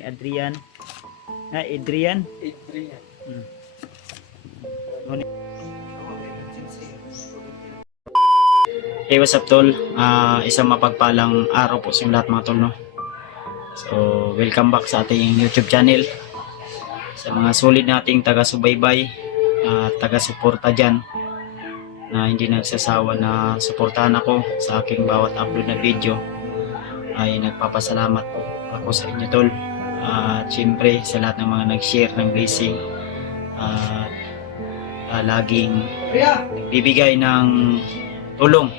Adrian. Adrian. Adrian. Hey, what's up tol? Isang mapagpalang araw po sa inyo lahat mga tol, no? So, welcome back sa ating YouTube channel. Sa mga solid nating taga-subaybay at taga-suporta dyan na hindi nagsasawa na suportahan ako sa aking bawat upload na video, ay nagpapasalamat po ako sa inyo tol. At syempre sa lahat ng mga nag-share ng blessing at laging nagbibigay ng tulong.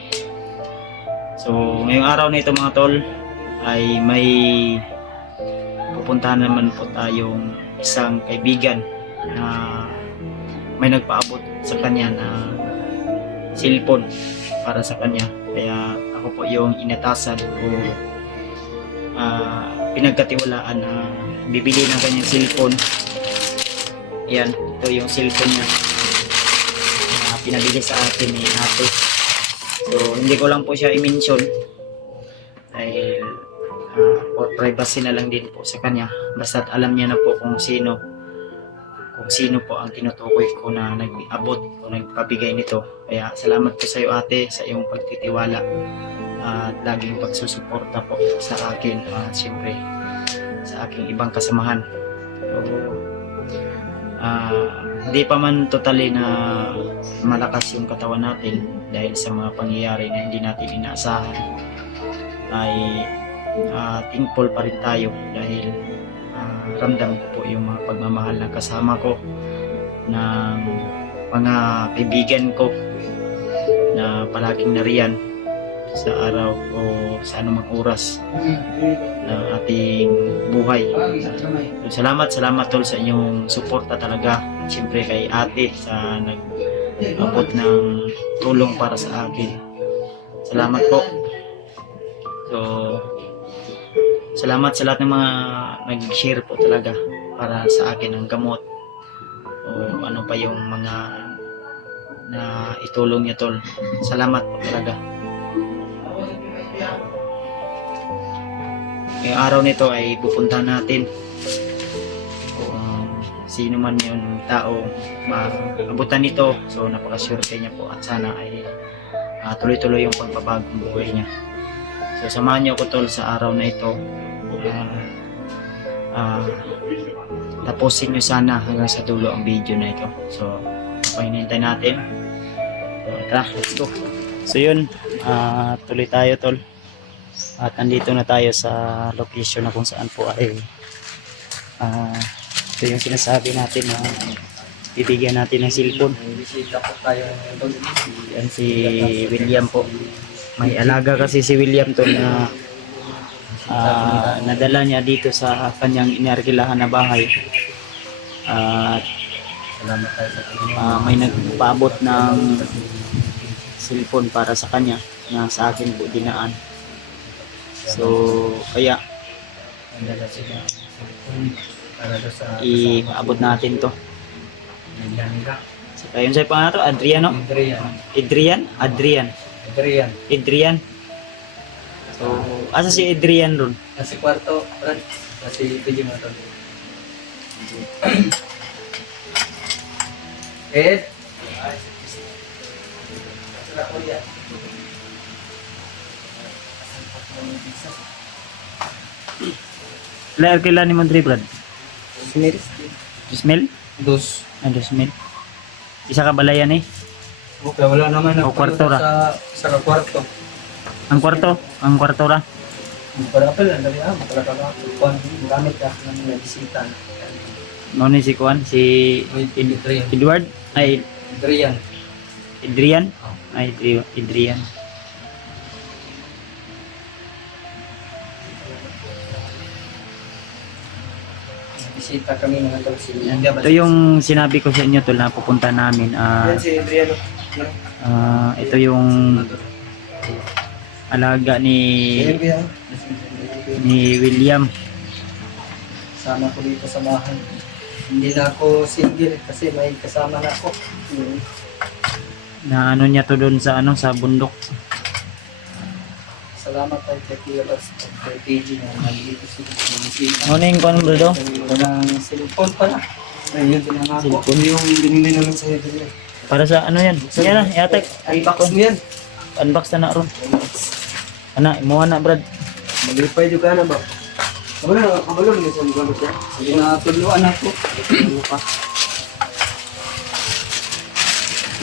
So ngayong araw na ito mga tol ay may pupuntahan naman po tayong isang kaibigan na may nagpaabot sa kanya na cellphone para sa kanya, kaya ako po yung inatasan o pinagkatiwalaan na bibili ng kanyang cellphone. Yan, ito yung cellphone niya na pinabili sa akin ni ate. So hindi ko lang po siya i-mention dahil for privacy na lang din po sa kanya, basta't alam niya na po kung sino po ang tinutukoy ko na nag-abot o nagpabigay nito. Kaya salamat po sa iyo ate sa iyong pagtitiwala at laging pagsusuporta po sa akin at siyempre sa aking ibang kasamahan. So, hindi pa man totally na malakas yung katawan natin dahil sa mga pangyayari na hindi natin inaasahan, ay thankful pa rin tayo dahil ramdam ko po yung mga pagmamahal ng kasama ko, ng mga kaibigan ko na palaging nariyan sa araw o sa anumang oras ng ating buhay. So, salamat tol sa inyong suporta talaga. Siyempre kay ate sa nag-abot ng tulong para sa akin. Salamat po. So, salamat sa lahat ng mga nag-share po talaga para sa akin ng gamot o ano pa yung mga na itulong niyo tol. Salamat po talaga. Ngayong araw nito ay pupuntahan natin kung sino man yung tao maabutan nito. So napaka-swerte niya po at sana ay tuloy-tuloy yung pagbabagong buhay niya. So samahan niyo ko tol sa araw na ito. Tapusin niyo sana hanggang sa dulo ang video na ito. So pahinintay natin. So tara, let's go. So yun, tuloy tayo tol. At andito na tayo sa location na kung saan po ay ito yung sinasabi natin na bibigyan natin ng cellphone. Bisita po tayo. Yan si William po. May alaga kasi si William to na nadala niya dito sa kanyang inarkilahan na bahay. At Salamat tayo sa kanya. may nagpaabot ng cellphone para sa kanya na sa akin po dinaan. So kaya iabot natin to. So ayun sa pangalan to, Adrian, no? Adrian. So asa si Adrian ron? Nasi kwarto, Brad. Nasi video mo ito. Ed. Player kailan ni Mondre Brad? Smith. Ismail? Dos. Ismail. Isa ka balayan eh. Okay, wala naman O, kwarto ra. sa kwarto. Ang kwarto ra. Para pa lang, dali makalaka ka. Kung gamit ka ng bisita. No ni si Kuan, si Edward ay Adrian. Adrian. Bisita kami ng Andalusia. Ito yung sinabi ko sa inyo tol na pupunta namin. Yan si Adriano. Ito yung alaga ni Yan. William. Sama ko dito sa bahay. Hindi na ako single kasi may kasama na ako. Na ano niya to doon sa ano sa bundok. Salamat kay Kuya Bats at kay PG na nandito sila. Ano yung kuan bro do? Walang cellphone pala. Ayun, tinangako. Cellphone. Yung binili namin sa iyo. Para sa ano yan? Yan na, yatek. Unbox mo yan. Unbox na na ron. Ana, imuha na brad. Malipay juga na ba? Wala, kabalo mo sa mga ba? Sige na tuluan ako. Ano pa?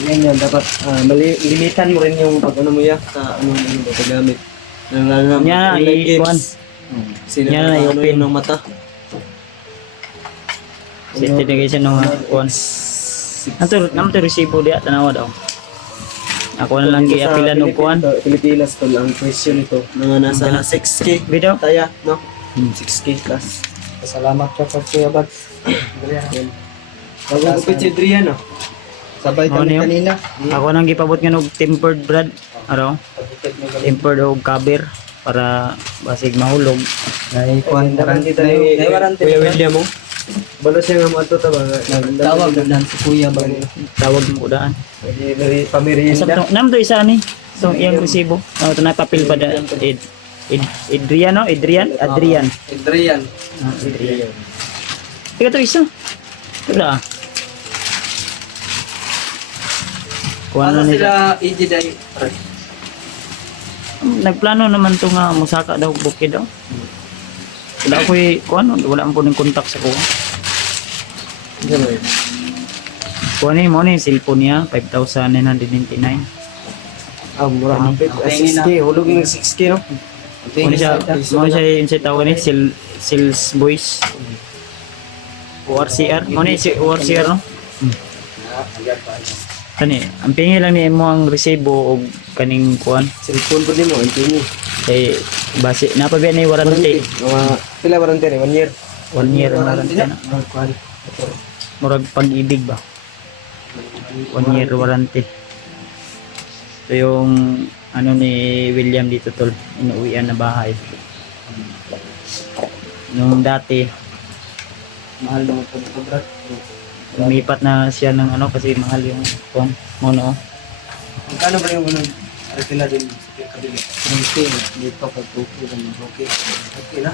Yan yan, dapat limitan mo rin yung pag ano mo yan sa ano yung paggamit. Yan na, i-kuan. Sino Yan na, na i-open. ng mata? Safety negation ng kuan. Naman to resibo diya, tanawa daw. Ako na lang i-apilan og kuan. Pilipinas to ang question ito. Mga nasa 6K. Video? Taya, no? 6K plus. Salamat ka pa Kuya Bags. Bago ko pa si Adrian, no? Sabay Ano kami yun? kanina. Ako nang gipabot nga og tempered brad. Ano? Tempered og cover para basig mahulog. Kuan warranty tayo. Kuya William mo. Balo siya nga mo ato ta ba? Tawag na si Kuya ba? Tawag mo daan. Dari pamirienda. Sakto, nam to isa ni. So iyang resibo. Oh, to na papel pa da. Adrian no? Adrian. Adrian. Adrian. Ika to isa. Kada. Kuan Ano na nila. sila EJ dai? Nagplano naman to nga musaka daw bukid daw. Wala ko kuan wala man po ning contact sa ko. Kuan ni mo ni cellphone niya 5,999. Mura hapit. 6K, hulog ng 6K, no? Mo siya yung sa tawag ni sales boys. ORCR, mo ni si ORCR no. Kani, ang pingi lang ni mo ang resibo og kaning kuan. Cellphone po din mo, ang tingin. Kay base napabiya ni warranty. Pila warranty ni? 1 year? 1 year ang warranty na. Murag pag-ibig ba? 1 year warranty. So yung ano ni William dito tol, inuwian na bahay. Nung dati, Mahal naman po ito, bro. lumipat na siya ng ano kasi mahal yung kuan mono. Magkano ba yung unang rekila din sa kabila? Okay, dito pag okay. Okay na.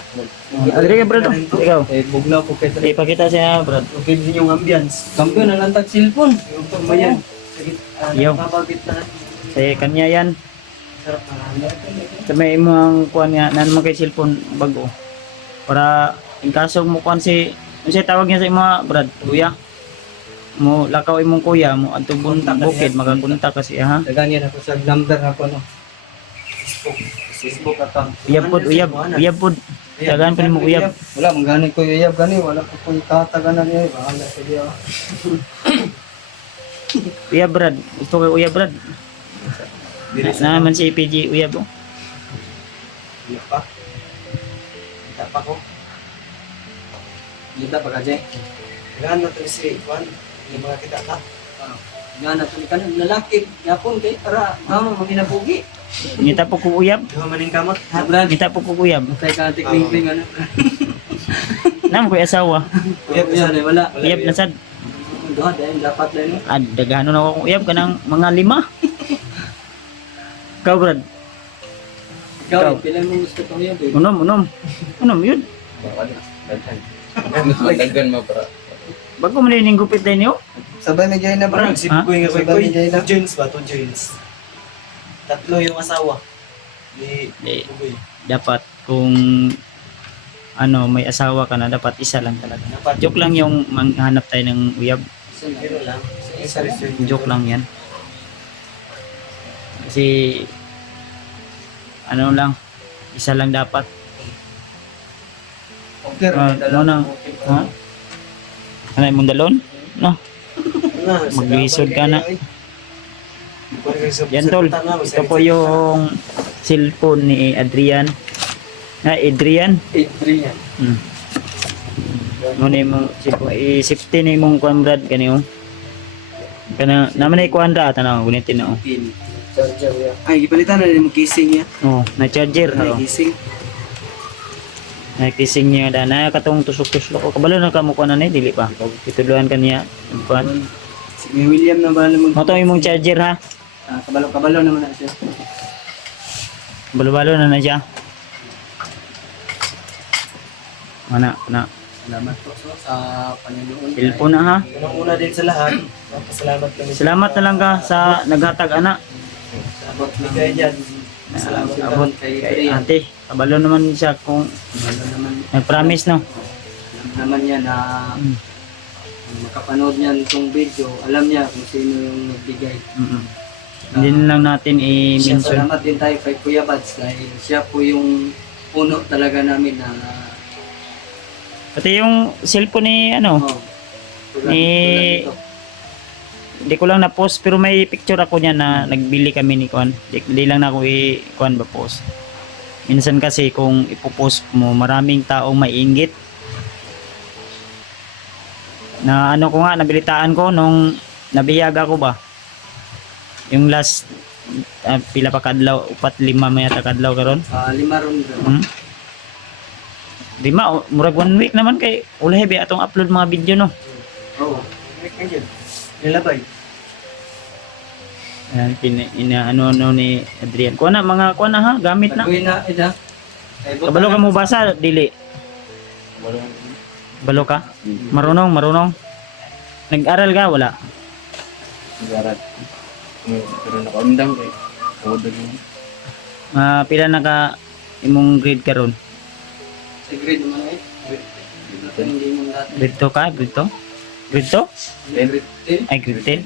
Adre ka brad, ikaw. Bugnaw po kayo. Ipakita siya brad. Okay din yung ambience. Kampiyon na lang tag cellphone. Yung pagbayan. Sige, Yo. napapagit na. Sa kanya yan. Sarap na. Sa may mo ang kuan nga nan mo kay cellphone bago. Para in kaso mo kuan si ano siya tawag niya sa mga brad, kuya. Mo lakaw imong kuya mo adto bukid magakontak kasi ha. Daganyan ako sa number ako no. Facebook account. Uyab pod. Dagan pa nimo uyab. Wala mangani ko uyab gani wala ko ko tataganan niya bahala sa dia. Uyab brad. Gusto ko uyab brad. Na man si PG uyab oh. Iya pa. Kita pa ko. Kita pa kaje. Gan na to si Juan. Yung mga kita ka. Gan na to ni kanan lalaki yapon kay para maginabugi. Ngita po ko uyab. Di ba maning kamot? Ha brad. Ngita po ko uyab. Kay ka tikling ano. Nam ko asawa. Uyab yan wala. Uyab na sad. Duha dahil dapat lang. Dagano na ako uyab kanang mga 5. Ikaw brad. Ikaw, pila mo gusto pang uyab eh. Unom yun. Magdagan mo para. Bago man ning gupit din yo. Sabay na gay na bro. Ha? Sabay na jeans ba to jeans. Tatlo yung asawa. Di Bugoy. Dapat kung ano may asawa ka na dapat isa lang talaga. Dapat Joke lang yung manghanap tayo ng uyab. Biro lang. Isa rin. Joke lang yan. Kasi ano lang isa lang dapat. Okay, Nang ha? Ano mong dalon? No. Maglisod ka na. Yan tol. Ito po yung cellphone ni Adrian. Adrian. Adrian. Ano mo cellphone i-safety ni mong kuan brad kaniyo. Kana naman ay kuan ra tanaw gunitin na oh. Pin. Charger ya. Ay gipalitan na din mo casing ya. Oh, na charger Ay oh. casing. Nagkising niya da na katong tusok-tusok ko. Kabalo na kamo ko na ni dili pa. Ituluan kaniya. Kuan. Si William na ba naman? Mo to imong charger ha. Kabalo naman na siya. Balo-balo na siya. Mana na. Salamat po sa Panginoon. Cellphone na ha. Unang-una din sa lahat, salamat kami. Salamat na lang ka sa naghatag ana. Sabot na kayo dyan. Salamat Abot kay kay Adrian. ate. Kabalo naman siya kung Alam naman, nag-promise no. alam naman niya na makapanood niya itong video, alam niya kung sino yung nagbigay. Hindi na lang natin Siya, i-mention. salamat din tayo kay Kuya Bads dahil siya po yung puno talaga namin na Pati yung cellphone ni ano, tulad nito. hindi ko lang na-post pero may picture ako niya na nagbili kami ni Kwan. Hindi lang na ako i-Kwan ba post. Minsan kasi kung ipopost mo, maraming taong maiinggit. Na ano ko nga, nabilitaan ko nung nabihag ako ba. Yung last pila pa kadlaw, 4-5 may ata kadlaw karon. 5 ron. Di murag 1 week naman kay ulay bi atong upload mga video no. Oo. Nilabay. Ayan, ano ni Adrian. Kuha na mga kuha na ha, gamit na. Pag-uwi na, ida. Kabalo ka mo basa, dili. Balo ka? Marunong. Nag-aral ka, wala. Garat. Pero nakaundang kay Odo yun. Pila na ka imong grade karon? Sa grade naman eh. Hindi mo dati. Grade 2 ka? Grade 2? Grade 2? Grade 10. Ay, grade 10.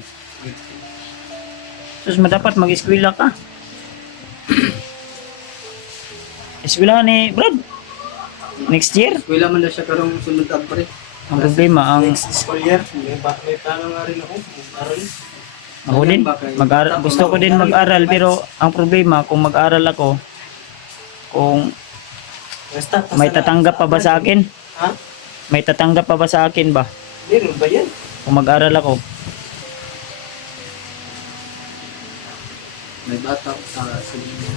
Sus, madapat mag-eskwela ka. Eskwela ni Brad. Next year. Kuya man na siya karong sunod apre. Ang problema, ang Next school year, may plano nga rin ako. Aral. ako din, gusto ko din mag-aral pero ang problema kung mag-aral ako, kung Basta, may tatanggap pa ba sa akin? Ha? May tatanggap pa ba sa akin ba? Meron ba yan? Kung mag-aral ako? May bata ko sa silina.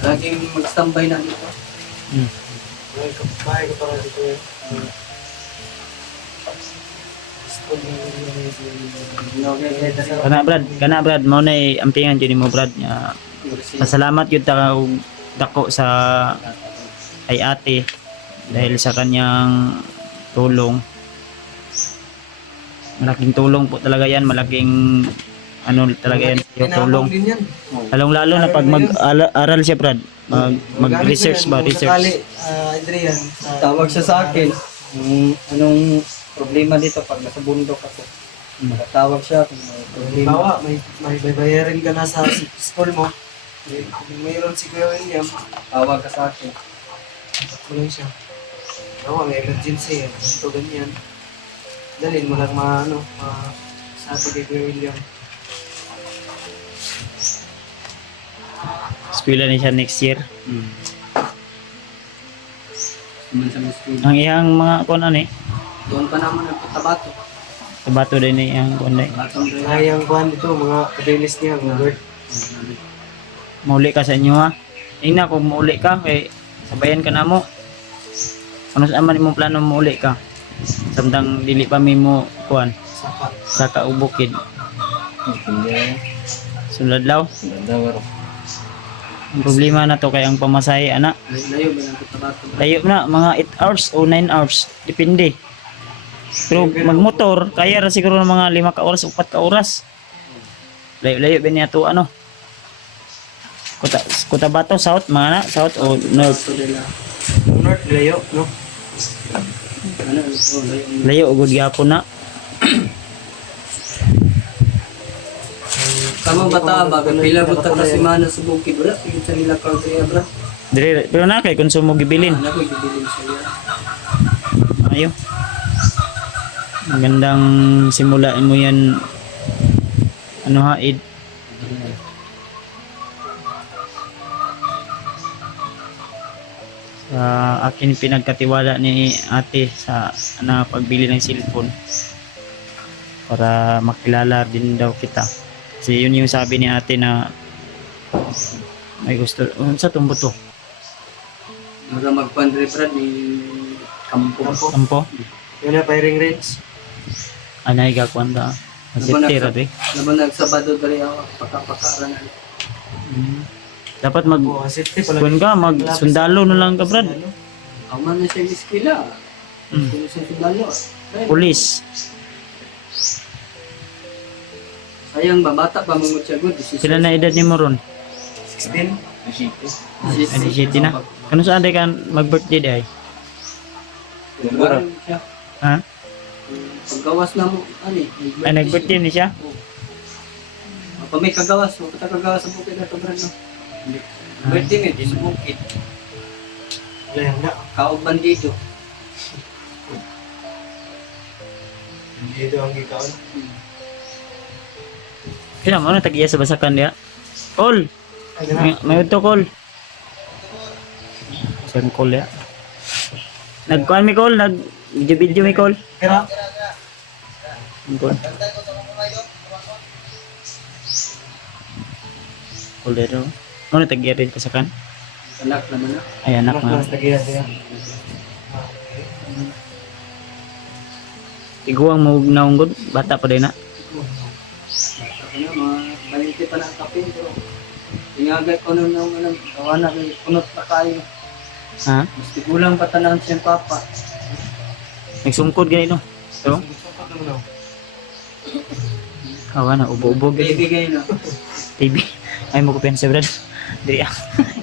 Laging mag-standby na dito. May kapitbahay ko para dito eh. Kana Brad, mo na ampingan dyan mo Brad. Pasalamat yun dako sa ay ate dahil sa kanyang tulong. Malaking tulong po talaga yan, malaking ano talaga yan, yung tulong. Lalong-lalo na pag mag-aral siya Brad, mag-research ba, research. Adrian, tawag siya sa akin. Anong problema dito pag nasa bundok ako? Tawag siya kung may problema. Bawa, may bayarin ka na sa school mo. Kung mayroon si Kuya William, tawag ka sa akin. Tuloy siya. Bawa, may emergency. Ito ganyan. Dalhin mo lang sabi kay Kuya William. Eskwela ni siya next year. Sa Ang iyang mga kuan ani, doon pa naman ang Tabato. tabato din ni iyang kuan day. Ayang kuhan dito, mga kadilis niya, mga bird. Mauli ka sa inyo ha. Ina kung mauli ka kay sabayan ka namo. Ano sa man imong plano mauli ka? Samtang dili pa mi mo kuan Saka. sa kaubukid. Hindi. Suladlaw. Ganda ro. Ang problema na to kay ang pamasahe ana. Layo ba ng Tabato? Layo na mga 8 hours o 9 hours depende. Pero magmotor kaya ra siguro ng mga 5 ka oras o 4 ka oras. Layo-layo ba niya to ano? Cotabato South mga na, South o North. North, layo, no? Ano, layo. Layo ugod gyapon na. Kamang bata ba, pila buta ka si Mana sa bukid, wala, pigit sa nila kang kaya, bra. Dire pero na kay konsumo gibilin. Ano ko gibilin sa iya. Ayo. Magandang simulain mo yan ano ha, Id. Sa akin pinagkatiwala ni ate sa pagbili ng cellphone para makilala din daw kita. Kasi yun yung sabi ni ate na may gusto. Sa tumbo to. Mga magpandre brad ni kampo. Ampo. Yun na firing range. Anay ka kwanda. Safety ra be. Naman nagsabado dali ako pagkapakaran. Dapat mag Safety kun ka mag sundalo na lang ka brad. Aman na siya iskila. Mm. Kung siya sundalo. Pulis. Sayang ba bata pa mong siya good. Sila na edad ni mo ron? 16. Ay, 17 na. Kano sa aday ka mag-birthday day? Siguro. Ha? Paggawas na mo, ani. Ay, nag-birthday ni siya? Pa may kagawas mo, kagawas sa bukid na to brad no. Birthday mo di sa bukid. Wala na. Kaog bandido. Bandido ang gikaon. Kaya mo na tagiya sa basakan dia. Call. May uto call. Saan call ya? Nagkuhan mi call, nag-video mi call. Kira. Call. Call dito. Mo na tagiya rin basakan. Anak naman na. Ay anak na. tagiya siya. Iguang mo naunggod, bata pa din na. Ano, mga baliti pa ng kapin pero ingagay ko nun ng ano, kawana kay punot pa kayo. Ha? Mas tigulang pa tanan siyang papa. Nagsungkod ganito. So, kawa na ubo-ubo ganito. Baby kayo no. TV. Ay mo ko pensa brad. Diri ah.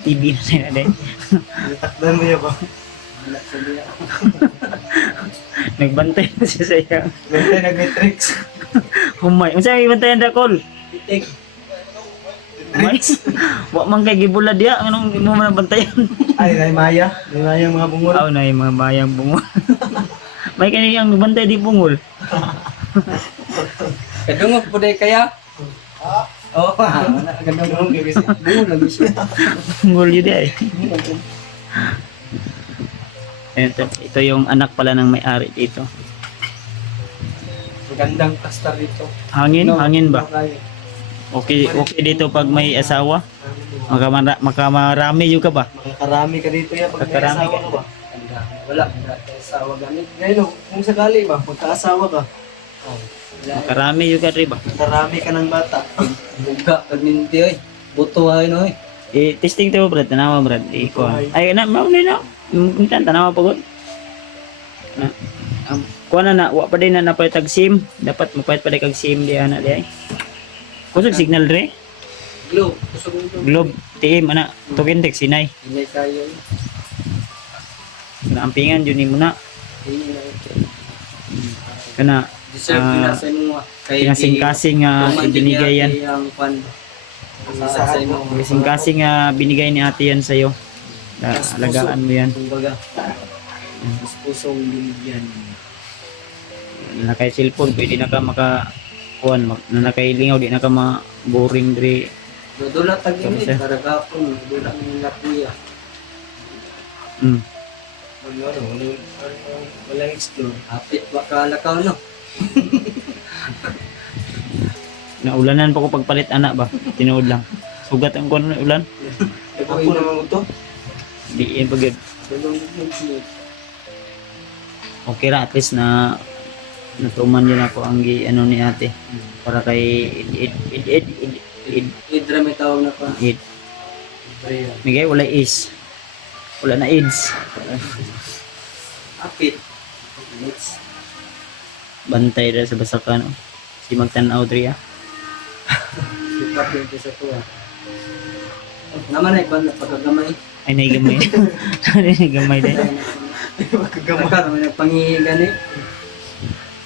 TV na sila din. Takdan mo yan ba? Wala sa diya. Nagbantay na siya sa iya. Bente nag-matrix. Humay. Unsa ay bantayan da call? Titik. Humay. Wa man kay gibulad dia anong mo man bantayan. Ay, Maya. Maya yung mga bungol. Aw na yung mga bayang bungol. May kani ang bantay di bungol. Kadungog po day kaya? Oo, kadungog kasi. Bungol lagi siya. Bungol yun ay. Ito yung anak pala ng may-ari dito. Magandang kastar dito. Hangin, No, hangin ba? okay. Okay dito pag may asawa. Makamarami yung ka ba? Makakarami ka dito ya pag may Makakarami asawa ka ka ba? Wala tayo asawa gamit. Ngayon, kung sakali ba, magkaasawa ka. Oh, wala. Makarami yung ka rin ba? Makarami ka ng bata. Buga, pagminti ay. Buto ay no eh. Testing to brad, tanawa brad. Ay na, mauna na. Mintan tanawa pagod. Na. Kuha na wa pa din na napalitag SIM. Dapat mapait pa din kag SIM diya na diya. Kusog signal re. Globe, kusog mo ito. Globe, TM ana, token text sinay. Hindi kayo. Naampingan yun mo na. Hindi na ito. Kana Deserve na sa mo. kasing-kasing ibinigay yan. Ang pan. Sa mo. Kasing-kasing binigay ni ate yan sa'yo. Alagaan mo yan. Kumbaga, mas pusong binigyan. Nakay cellphone, pwede na ka makakuan, na nakailingaw, di na ka ma-boring dre. Dudula tag ini Kamusta? para gapon, dudula ng lakuya. Mm. Walang explore. Hapit ba ka lakaw no? Naulanan pa ko pagpalit anak ba? Tinuod lang. Sugat ang kuan ng ulan. Ako na mo to. Di yan pagod. Okay ra, at least na natuman din ako ang ano ni ate. Para kay Idra may tawag na pa. id. Migay wala is. Wala na AIDS. Hapit. Next. Bantay ra sa basakan. Si magtanaw dre ah. Sipat yung sa tuwa. Naman ay pagkagamay. Ay naigamay. Naigamay din. Pagkagamay. Naman ay pangigan eh.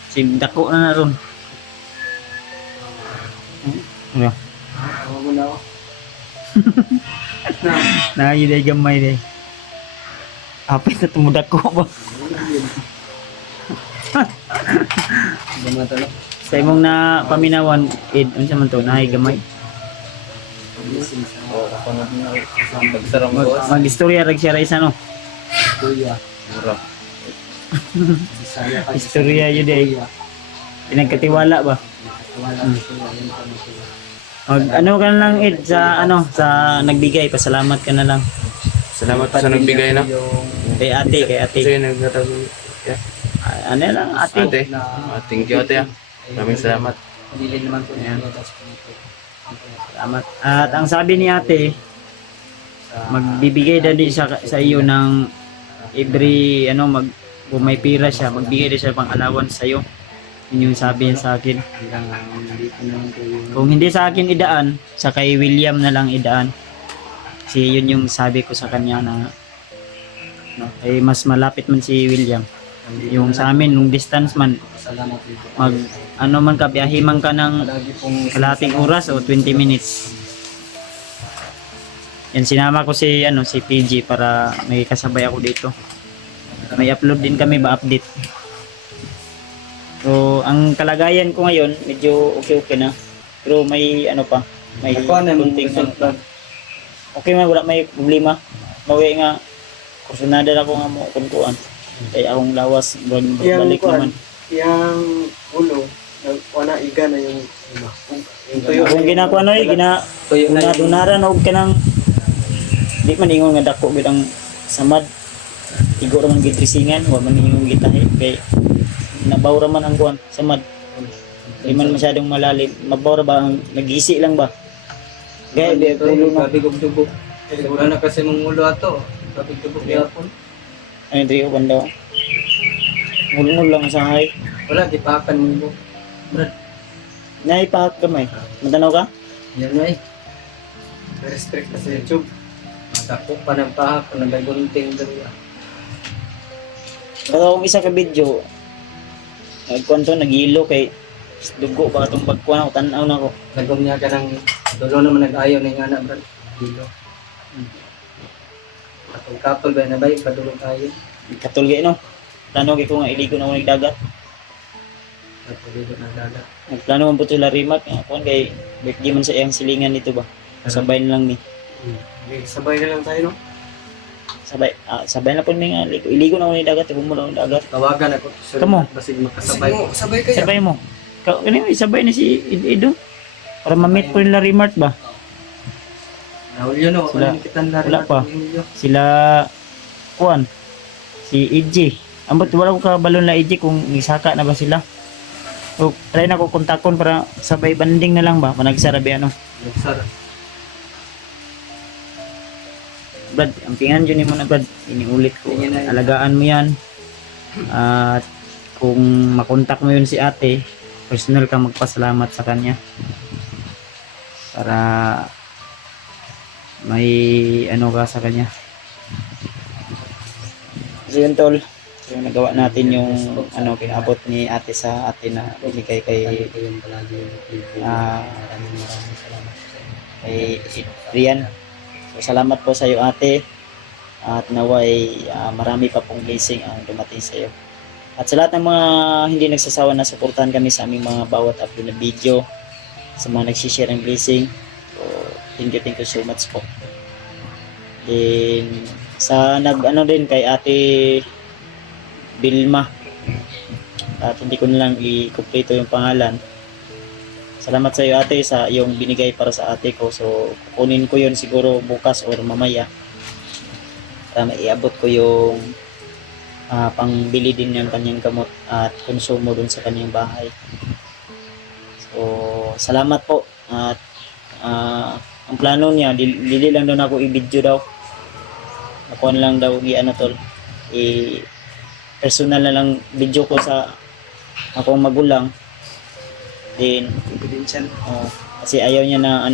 Si dako na ron. Ano? Tawag mo na ako. Naayi day gamay day. Apit na tumudak ko ba? Bumatalo. Sa imong na paminawan, unsa man to, naay gamay. Oo, ako na nagsarang boss. Mag-istorya rag siya ra isa no. Kuya. Mura. Bisaya ka. Istorya yun day. Pinagkatiwala ba? Wala ko sila. Yan pa mo sila. Ano ka na lang sa sa nagbigay, pasalamat ka na lang. Salamat po sa nagbigay na. Kay ate. Sige, nagtatawag. Ano lang, ate. Ate. Thank you, ate. Maraming salamat. Pinili naman po niya. Salamat. At ang sabi ni ate, magbibigay daw din sa iyo ng every, kung may pira siya, magbigay din siya pang allowance sa iyo. Yun yung sabi niya sa akin. Kung hindi sa akin idaan, sa kay William na lang idaan. Kasi yun yung sabi ko sa kanya na mas malapit man si William. Yung sa amin, nung distance man, Salamat dito. man ka, biyahe man ka ng Lagi pong kalating oras o 20 minutes. Yan, sinama ko si PG para may kasabay ako dito. May upload din kami update. So, ang kalagayan ko ngayon, medyo okay na. Pero may may Ako na mong kunting resulta. okay man, wala may problema. Mawi nga, kursunada na ko nga mo kunkuan. Kaya akong lawas, balik naman. Yang ulo, wala iga na yung tuyo. Kung ginakuha Tuyo na yung dunaran og kanang di man ingon nga dako gid ang samad. Tigo ra man gid trisingan, wa man ingon gitahe kay nabawra man ang kuan samad. Di man masyadong malalim. Mabawra ba ang nagisi lang ba? Gaya di ulo na. Kabig-dubog. Wala na kasi mong ulo ato. Kabig-dubog yapon. Ay diri ko banda. Mulmul lang sa hay. Wala, gipakan mo. Brad, Naipahat kamay. Matanaw ka? yan na eh. Restrict na sa YouTube. Matapok pa ng pahak kung nabay gunting doon. Baka kung isa ka video, nagkwento, nag-ilo kay dugo ba itong pagkuhan ako, tanaw na ako. Nagom niya ka ng dulo naman nag-ayaw na yung anak, Brad. Dilo. Atong couple ba na ba yung padulong tayo? Katulgay no? Plano ko nga iligo na ako nagdagat. Nagpulito ng dagat. Nagplano man po sila rimat. Kuhan kay birthday man sa iyang silingan nito ba? Sabay na lang ni. Okay, sabay na lang tayo, no? Sabay na po ni nga iligo. Iligo na ako nagdagat. Bumula ako nagdagat. Tawagan ako. Kamo? Basig makasabay. Sabay kayo. Sabay mo. Kanina isabay na si Edo. Para ma-meet po nila Rimart ba? Nahulyo, no? Sila- Wala kita na wala pa. Sila kuan si EJ. Ambot wala ko kabalon na EJ kung isaka na ba sila. So try na ko kontakon para sabay banding na lang ba managsarabi Sir, Brad, ampingan yun mo na Brad, iniulit ko. Tingin na yun. Alagaan mo yan. At kung makontak mo yun si ate, personal ka magpasalamat sa kanya. Para may ka sa kanya. So yun tol, so, nagawa natin yung pinaabot ni ate sa atin na binigay kay yun palagi. Ah. Maraming salamat. kay Rian. So, salamat po sa iyo ate at naway marami pa pong blessing ang dumating sa iyo. At sa lahat ng mga hindi nagsasawa na suportahan kami sa aming mga bawat upload na video, sa mga nagsishare ng blessing. So, thank you so much po. Then sa din kay ate Bilma. At hindi ko na lang i-kumpleto yung pangalan. Salamat sa iyo ate sa iyong binigay para sa ate ko. So kukunin ko yun siguro bukas or mamaya para maiabot ko yung pangbili din ng kanyang gamot at konsumo dun sa kanyang bahay. So salamat po at ang plano niya dili lang daw na ako i-video daw. Ako lang daw tol personal na lang video ko sa akong magulang. Then, kasi ayaw niya na